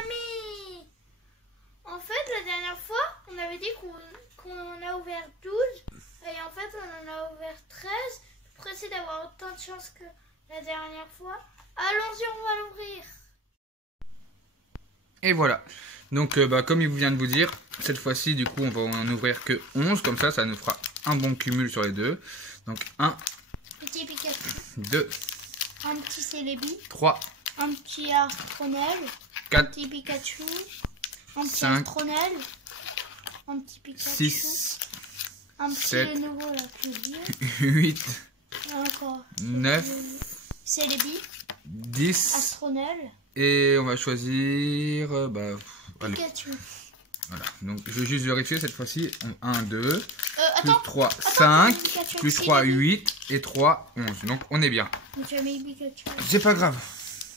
amis! En fait, la dernière fois, on avait dit qu'on en a ouvert 12. Et en fait, on en a ouvert 13. Je suis pressée d'avoir autant de chance que la dernière fois. Allons-y, on va l'ouvrir. Et voilà. Donc, comme il vous vient de vous dire, cette fois-ci, du coup, on va en ouvrir que 11. Comme ça nous fera un bon cumul sur les deux. Donc, 1, Petit Pikachu. 2, Un petit Celebi. 3, Un petit Astronel. Un 4, petit Pikachu. Un petit 5, Astronel. Un petit Pikachu. 6, un petit 7, nouveau là que je dis. 8, Encore. 9, Celebi. 10. Astronel. Et on va choisir... allez. Pikachu. Voilà. Donc, je vais juste vérifier cette fois-ci. 1, 2, plus Attends. 3, Attends, 5, Pikachu, plus 3, Celebi. 8 et 3, 11. Donc, on est bien. Mais tu as mis Pikachu. C'est pas grave.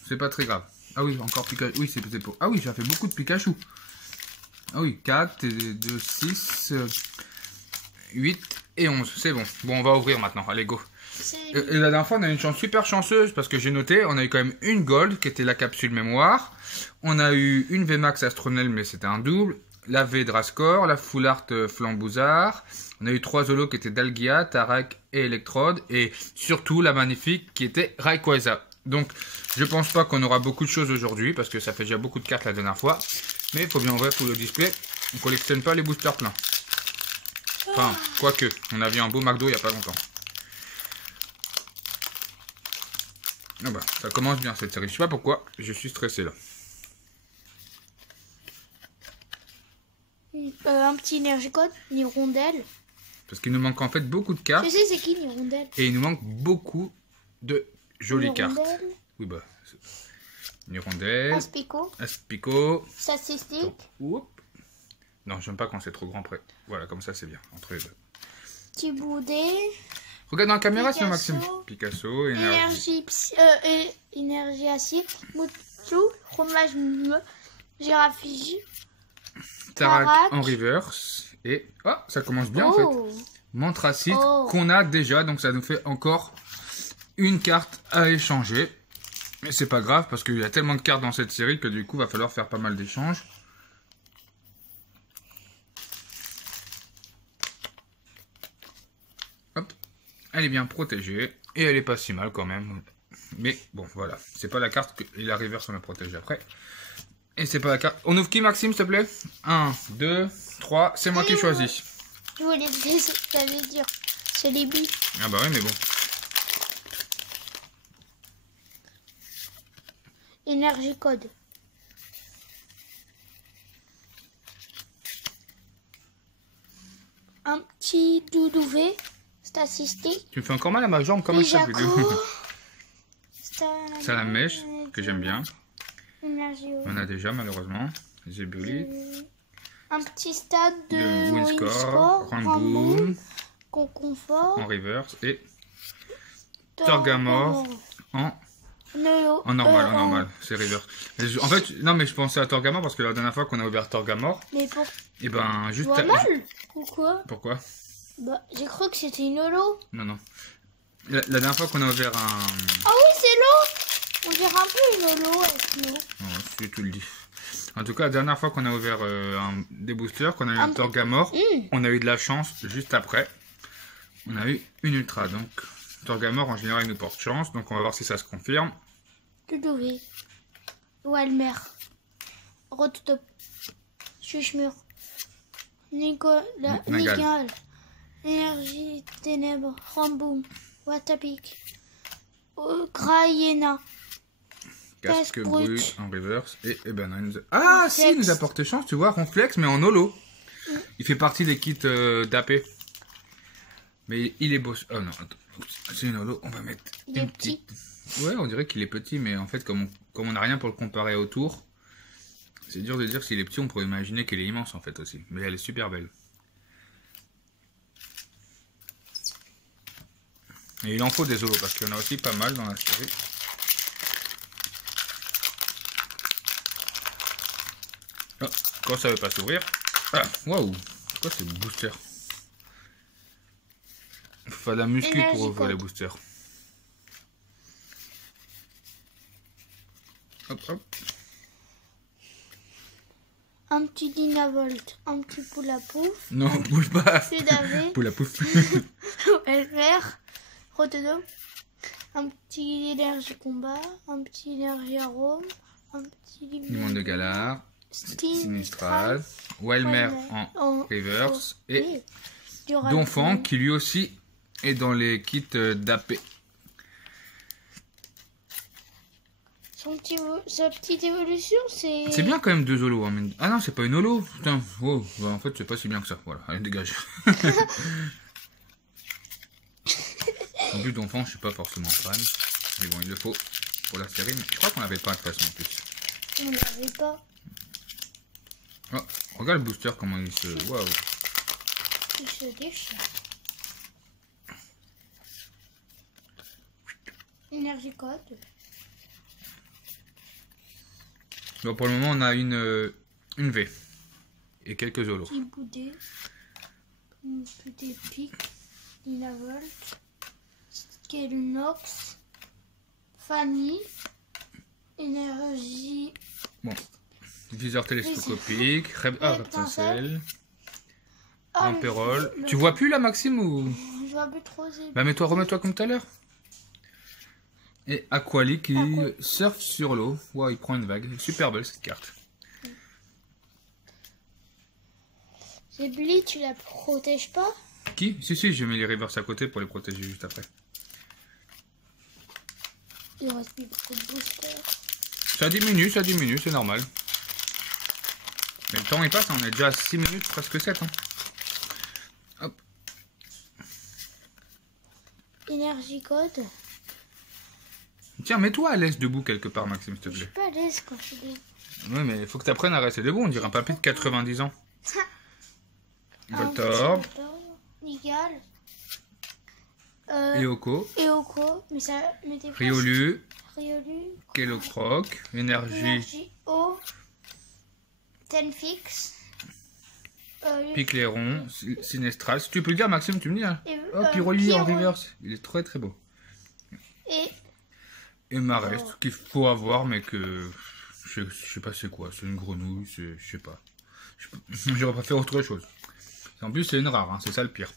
C'est pas très grave. Ah oui, encore Pikachu. Oui, c'est pour... Ah oui, ça fait beaucoup de Pikachu. Ah oui, 4, 2, 6, 8 et 11. C'est bon. Bon, on va ouvrir maintenant. Allez, go. Et la dernière fois, on a eu une chance super chanceuse parce que j'ai noté, on a eu quand même une Gold qui était la capsule mémoire. On a eu une VMAX Astronel, mais c'était un double. La V Drascore, la Full Art Flambouzard. On a eu 3 Zolos qui étaient Dalgia, Tarak et Electrode. Et surtout la magnifique qui était Rayquaza. Donc, je pense pas qu'on aura beaucoup de choses aujourd'hui parce que ça fait déjà beaucoup de cartes la dernière fois. Mais il faut bien ouvrir tout le display. On collectionne pas les boosters pleins. Enfin, quoique, on a vu un beau McDo il y a pas longtemps. Ah bah, ça commence bien cette série. Je sais pas pourquoi, je suis stressé là. Un petit Energicode, une hirondelle. Parce qu'il nous manque en fait beaucoup de cartes. Je sais c'est qui une hirondelle. Et il nous manque beaucoup de jolies cartes. Oui bah, une hirondelle. Aspico. Aspico. Statistique. Oups. Non, j'aime pas quand c'est trop grand près. Voilà, comme ça c'est bien. Entre les deux. Petit boudet. Regarde dans la caméra, Picasso. Maxime. Picasso, énergie. Énergie acier. Moutou. Fromage bleu. Girafige. Tarak Tarak. en reverse. Et oh, ça commence bien en fait. Mantracite qu'on a déjà, donc ça nous fait encore une carte à échanger. Mais c'est pas grave parce qu'il y a tellement de cartes dans cette série que du coup va falloir faire pas mal d'échanges. Hop, elle est bien protégée et elle est pas si mal quand même. Mais bon voilà, c'est pas la carte que la reverse on la protège après. Et c'est pas la carte. On ouvre qui Maxime s'il te plaît? 1, 2, 3, c'est moi qui choisis. Je voulais dire ce que t'allais dire. C'est les billes. Ah bah ouais mais bon. Énergie code. Un petit doudouvé. Statistique. Tu me fais encore mal à ma jambe comme à chaque vidéo. C'est la mèche que j'aime bien. On a déjà malheureusement. Zébuli. Un petit stade de Windscore, Ramboom, Conconfort, en reverse et Torgamore en normal, c'est reverse. En fait, non mais je pensais à Torgamore parce que la dernière fois qu'on a ouvert Torgamore, mais pour... et ben juste... Pourquoi? Pourquoi? Bah, j'ai cru que c'était une holo. Non. La dernière fois qu'on a ouvert un... Ah oui, c'est l'eau. On dirait un peu une holo avec l'eau. Oh, si tu le dis. En tout cas, la dernière fois qu'on a ouvert des boosters, qu'on a eu un Torgamore, on a eu de la chance juste après. On a eu une Ultra. Donc, Torgamore, en général, il nous porte chance. Donc, on va voir si ça se confirme. Ludovic. Walmer. Rototop. Chuchmur. Nicolas. Nigal. Énergie ténèbres. Ramboum. Watapik. Grayena. Casque brut en reverse et ben ah si, il nous a porté chance, tu vois, Ronflex mais en holo. Il fait partie des kits d'AP. Mais il est beau. Oh non, attends. C'est une holo, on va mettre une petite. Ouais, on dirait qu'il est petit, mais en fait comme on n'a rien pour le comparer autour, c'est dur de dire s'il est petit, on pourrait imaginer qu'il est immense en fait aussi. Mais elle est super belle. Et il en faut des holos parce qu'il y en a aussi pas mal dans la série. Oh, quand ça veut pas s'ouvrir. Ah, waouh! C'est quoi ces boosters? Il faut faire de la muscu pour ouvrir les boosters. Hop, hop. un petit Dynavolt, un petit Poulapouf, Non, bouge pas. Sudavé, Poula pouf. Elfer, Rotodo, un petit énergie combat, un petit énergie arôme, un petit Limon de Galar, Sinistral, Welmer en reverse et Donphan qui lui aussi est dans les kits d'AP. Sa petite évolution, c'est... C'est bien quand même 2 holos. Hein. Ah non, c'est pas une holo. Putain, oh, bah, en fait, c'est pas si bien que ça. Voilà, allez, dégage. En plus, Donphan, je suis pas forcément fan. Mais bon, il le faut pour la série. Mais je crois qu'on n'avait pas de toute façon en plus. On n'avait pas. Oh, regarde le booster, comment il se... Waouh. Il se déchire. Énergie code. Bon, pour le moment, on a une V et quelques holos. Petit boudet. Une petite pique. Dynavolt. Skelnox. Fanny. Énergie. Bon. Viseur télescopique. Reptincelle. Ampérol. Tu vois plus là, Maxime, ou... Je vois plus trop. Bah, remets-toi comme tout à l'heure. Et Aquali qui surfe sur l'eau. Wow, il prend une vague. Super belle cette carte. Zebli, tu la protèges pas? Qui? Si, je mets les reverse à côté pour les protéger juste après. Il reste plus beaucoup de boosters. Ça diminue, c'est normal. Mais le temps il passe, on est déjà à 6 minutes, presque 7. Hein. Hop. Énergie code. Tiens, mets-toi à l'aise debout quelque part, Maxime, s'il te Je suis plaît. pas à l'aise quand je suis debout. Oui, mais il faut que tu apprennes à rester debout, on dirait un papy de 90 ans. Voltorb. Nigal. Eoko. Mais ça m'était pas... Riolu. Riolu. Kellocroc. Énergie. Énergie O. Tenfix. Picléron. Sinestral. Si tu peux le dire, Maxime, tu me dis. Hein. Oh, Pyroli en reverse. Il est très très beau. Et Marest, qu'il faut avoir, mais que... Je sais pas c'est quoi. C'est une grenouille, je sais pas. J'aurais préféré autre chose. En plus, c'est une rare, hein, c'est ça le pire.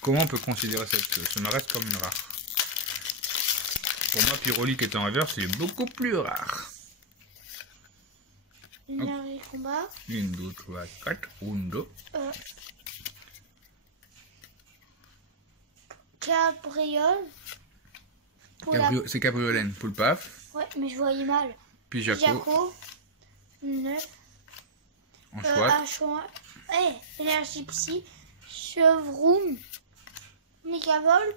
Comment on peut considérer ce Marest comme une rare? Pour moi, Pyroli qui est en reverse, il est beaucoup plus rare. Énergie combat. 1, 2, 3, 4, 1, 2. Cabriole. C'est Cabriolène, Poulpaf. Ouais, mais je voyais mal. Puis Jaco. 9. Anchois. Énergie psy. Chevroom. Megavolt.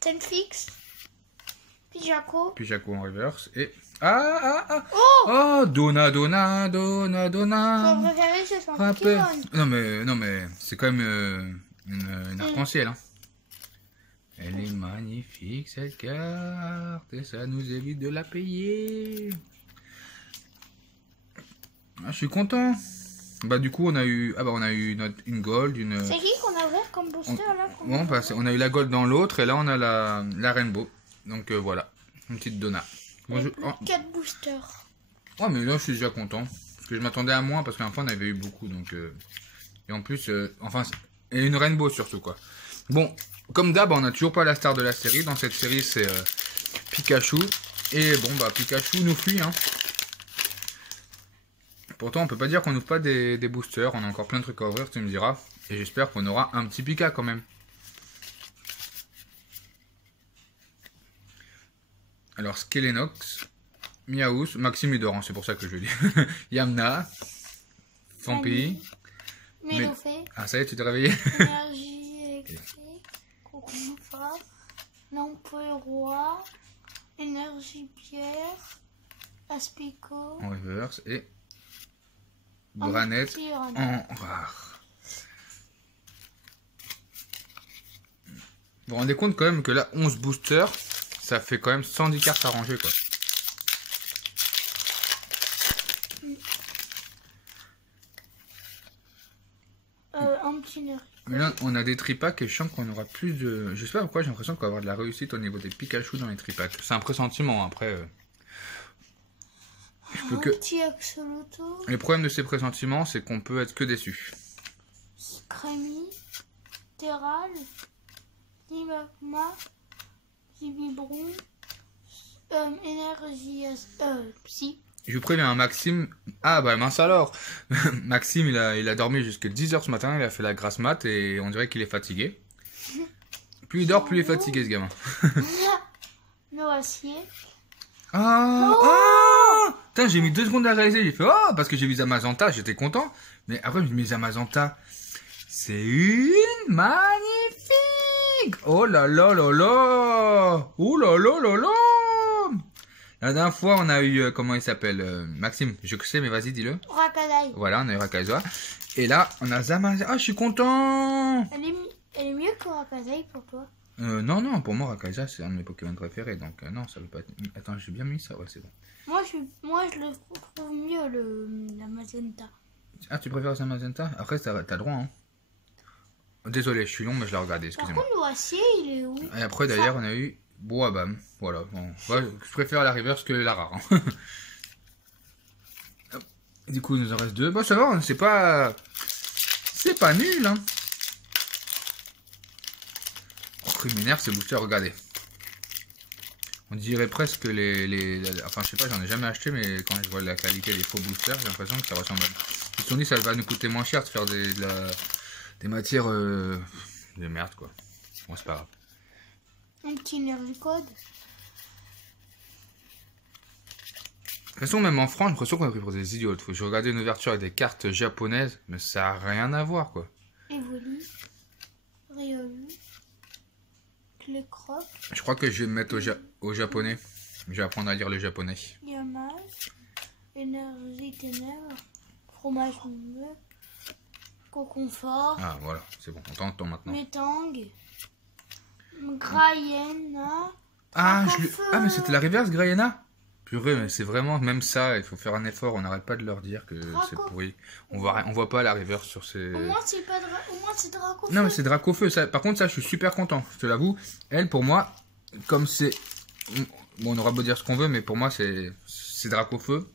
Tenfix. Puis Jaco en reverse. Et... Oh, Donna. Mon préféré, c'est son Pokémon. Non mais c'est quand même une arc-en-ciel. Hein. Elle est magnifique cette carte et ça nous évite de la payer. Ah, je suis content. Bah du coup on a eu une gold, une. C'est qui qu'on a ouvert comme booster là? Bon, bah, on a eu la gold dans l'autre et là on a la rainbow. Donc voilà, une petite Donna. Bon, 4 boosters. Oh mais là je suis déjà content parce que je m'attendais à moins parce qu'un fois on avait eu beaucoup donc et en plus et une rainbow surtout quoi. Bon. Comme d'hab, on n'a toujours pas la star de la série. Dans cette série, c'est Pikachu. Et bon, bah, Pikachu nous fuit. Hein. Pourtant, on peut pas dire qu'on n'ouvre pas des boosters. On a encore plein de trucs à ouvrir, tu me diras. Et j'espère qu'on aura un petit Pika quand même. Alors, Skelenox, Miaous, Maxime Idor, hein, c'est pour ça que je le dis. Yamna, Fampi. Mélofée. Ah, ça y est, tu t'es réveillé. Énergie électrique. Coucoufa. Roi. Énergie pierre. Aspico. En reverse et Granette en rare. Vous vous rendez compte quand même que là 11 boosters, ça fait quand même 110 cartes à ranger quoi. Un petit nerf. Mais là on a des tripacks et je sens qu'on aura plus de... Je sais pas pourquoi j'ai l'impression qu'on va avoir de la réussite au niveau des Pikachu dans les tripacks. C'est un pressentiment après. peut que... Petit axoloto. Le problème de ces pressentiments, c'est qu'on peut être que déçu. Screamy. Terral. Magma. Vibron. Énergie. Psy. Je vous préviens, hein, Maxime... Ah bah mince alors. Maxime, il a dormi jusqu'à 10h ce matin, il a fait la grasse mat et on dirait qu'il est fatigué. Plus il dort, plus il est fatigué ce gamin. Noacier. Ah, Oh ah putain, j'ai mis 2 secondes à réaliser, j'ai fait oh parce que j'ai vu Zamazenta, j'étais content. Mais après je me dis Zamazenta, c'est une magnifique. Oh là là là là. Oh là là là là. La dernière fois on a eu, comment il s'appelle, Maxime, je sais mais vas-y dis-le. Rakadai. Voilà, on a eu Rakaizwa. Et là on a Zamazenta, ah je suis content. Elle est mieux que Rakadai pour toi. Non, pour moi Rakaizwa c'est un de mes Pokémon préférés, donc non ça veut pas être... Attends, j'ai bien mis ça, ouais c'est bon. Moi je le trouve mieux la Magenta. Ah, tu préfères Zamazenta? Après, t'as le droit, hein. Désolé, je suis long, mais je l'ai regardé, Par excusez-moi. contre, Noacier, il est où? Et après, d'ailleurs, on a eu Boabam. Voilà. Bon. Ouais, je préfère la reverse que la rare. Hein. Du coup, il nous en reste 2. Bon, ça va, c'est pas... C'est pas nul, hein. Après, il m'énerve, ces boosters, regardez. On dirait presque Enfin, je sais pas, j'en ai jamais acheté, mais quand je vois la qualité des faux boosters, j'ai l'impression que ça ressemble à... Ils se sont dit, ça va nous coûter moins cher de faire des matières de merde, quoi. Bon, c'est pas grave. Un petit énergie code. De toute façon, même en France, j'ai l'impression qu'on a pris pour des idiots. Je regardais une ouverture avec des cartes japonaises, mais ça a rien à voir, quoi. Evoli. Riolu. Clécroc. Je crois que je vais me mettre au japonais. Je vais apprendre à lire le japonais. Yamaz. Énergie ténèbres. Fromage bleu. Coconfort. Ah, voilà, c'est bon, on t'entend maintenant. Métang. Grayena. Ah, Dracofeu. ah, mais c'était la reverse, Grayena? Purée, mais c'est vraiment, même ça, il faut faire un effort, on n'arrête pas de leur dire que c'est pourri. On voit pas la reverse sur ces... Au moins c'est pas au moins c'est Dracofeu. Non, mais c'est Dracofeu, ça. Par contre, ça, je suis super content, je te l'avoue. Elle, pour moi, comme c'est... Bon, on aura beau dire ce qu'on veut, mais pour moi, c'est Dracofeu.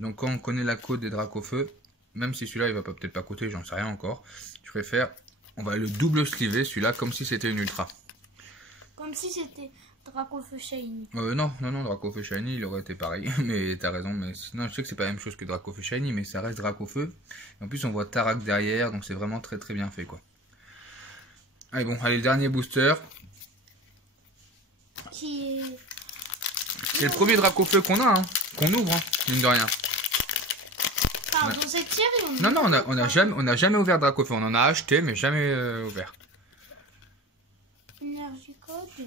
Donc, quand on connaît la code des Dracofeu, même si celui-là, il va peut-être pas coûter, j'en sais rien encore, je préfère... On va le double sliver, celui-là, comme si c'était une ultra. Comme si c'était Dracofeu Shiny. Non, Dracofeu Shiny, il aurait été pareil. Mais t'as raison, mais sinon, je sais que c'est pas la même chose que Dracofeu Shiny, mais ça reste Dracofeu. En plus, on voit Tarak derrière, donc c'est vraiment très très bien fait, quoi. Allez, bon, allez, le dernier booster. Qui est... C'est le premier Dracofeu qu'on a, hein, qu'on ouvre, hein, mine de rien. Enfin, dans cette série, Non, on a jamais ouvert Dracofeu. On en a acheté, mais jamais ouvert. Énergie code.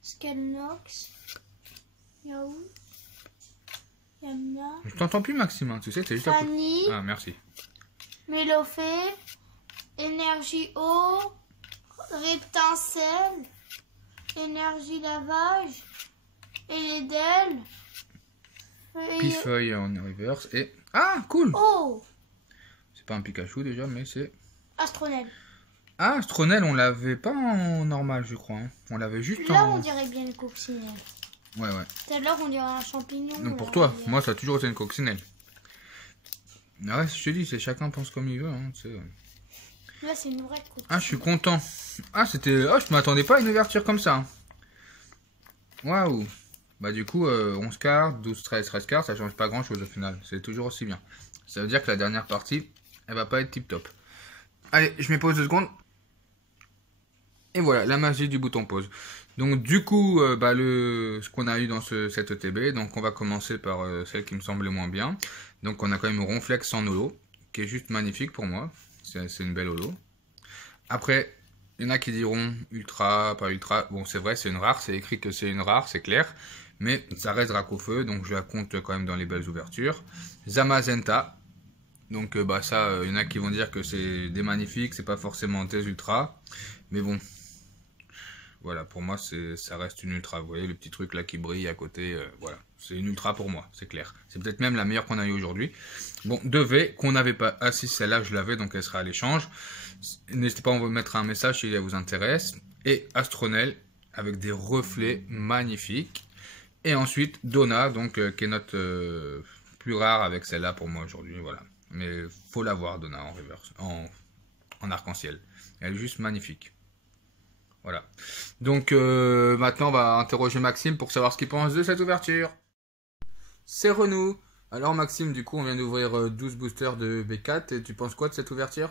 Skelnox. Yahoo. Yamna. Je t'entends plus, Maxime, hein, tu sais, t'es juste à côté. Fanny. Ah, merci. Mélofée. Énergie eau. Rétincelle. Énergie lavage. Elédel. Pifeuille en reverse et... Ah, cool! Oh! C'est pas un Pikachu déjà, mais c'est... Astronel. Ah, Astronel, on l'avait pas en normal, je crois. Hein. On l'avait juste Là, en... on dirait bien le coccinelle. Ouais. Tout à l'heure, on dirait un champignon. Donc là, pour toi, on dirait- moi, ça a toujours été une coccinelle. Mais ouais, je te dis, c'est chacun pense comme il veut. Hein, tu sais. Là, c'est une vraie coccinelle. Ah, je suis content. Ah, c'était... Ah, je m'attendais pas à une ouverture comme ça. Waouh. Bah du coup, 11 cartes, 12, 13, 13 cartes, ça change pas grand chose au final. C'est toujours aussi bien. Ça veut dire que la dernière partie, elle va pas être tip top. Allez, je me pose 2 secondes. Et voilà, la magie du bouton pause. Donc du coup, ce qu'on a eu dans cette ETB, donc on va commencer par celle qui me semble le moins bien. Donc on a quand même Ronflex en holo, qui est juste magnifique pour moi. C'est une belle holo. Après, il y en a qui diront ultra, pas ultra. Bon, c'est vrai, c'est une rare, c'est écrit que c'est une rare, c'est clair. Mais ça reste Dracofeu, donc je la compte quand même dans les belles ouvertures. Zamazenta. Donc ça, il y en a qui vont dire que c'est des magnifiques, c'est pas forcément des ultras. Mais bon, voilà, pour moi, ça reste une ultra. Vous voyez le petit truc là qui brille à côté, voilà. C'est une ultra pour moi, c'est clair. C'est peut-être même la meilleure qu'on a eue aujourd'hui. Bon, 2V, qu'on n'avait pas. Ah si, celle-là, je l'avais, donc elle sera à l'échange. N'hésitez pas à me mettre un message si elle vous intéresse. Et Astronel, avec des reflets magnifiques. Et ensuite, Donna, donc, qui est notre plus rare avec celle-là pour moi aujourd'hui. Voilà. Mais faut la voir, Donna, en reverse, en arc-en-ciel. Elle est juste magnifique. Voilà. Donc, maintenant, on va interroger Maxime pour savoir ce qu'il pense de cette ouverture. C'est Renou. Alors, Maxime, du coup, on vient d'ouvrir 12 boosters de B4. Et tu penses quoi de cette ouverture?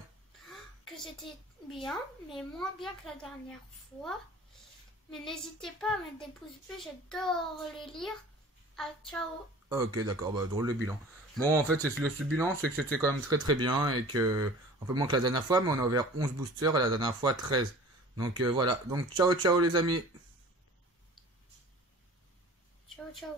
Que c'était bien, mais moins bien que la dernière fois. Mais n'hésitez pas à mettre des pouces bleus, j'adore les lire. Ah, ciao. Ok, d'accord, bah, drôle le bilan. Bon, en fait, ce bilan, c'est que c'était quand même très très bien et que un peu moins que la dernière fois, mais on a ouvert 11 boosters et la dernière fois 13. Donc voilà, donc ciao ciao les amis. Ciao, ciao.